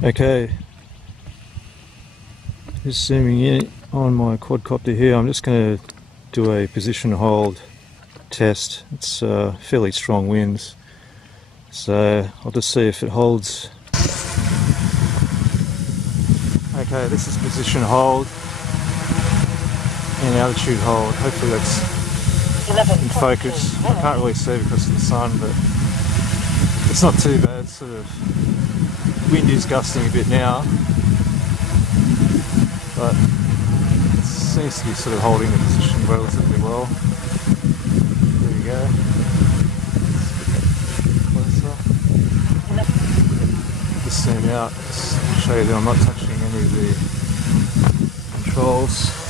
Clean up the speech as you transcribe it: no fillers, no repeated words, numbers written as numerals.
Okay, just zooming in on my quadcopter here. I'm just going to do a position hold test. It's fairly strong winds, so I'll just see if it holds. Okay, this is position hold and altitude hold. Hopefully that's in focus. I can't really see because of the sun, but it's not too bad. Sort of wind is gusting a bit now, but it seems to be sort of holding the position relatively well. There we go. Closer. Just zoom out, just show you that I'm not touching any of the controls.